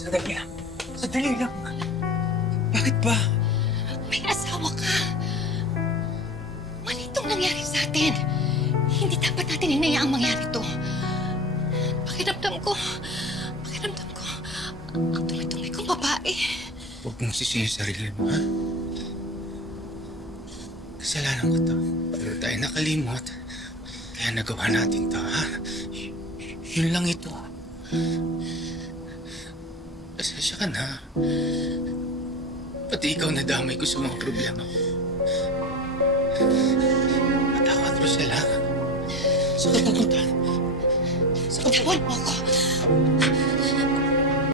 Sandali lang. Sandali lang. Bakit ba? May asawa ka. Mali itong nangyari sa atin. Hindi dapat natin hinayaang mangyari ito. Pakiramdam ko, ang tunay-tunay kong babae. Huwag mong sisihin sarili mo, ha? Kasalanan ko to. Pero tayo nakalimot. Kaya nagawa natin to, ha? Yun lang ito. Pasensya ka na. Pati ikaw nadamay ko sa mga problema ko. Patawad mo siya lang. Saan ka pupunta? Tawad mo ako.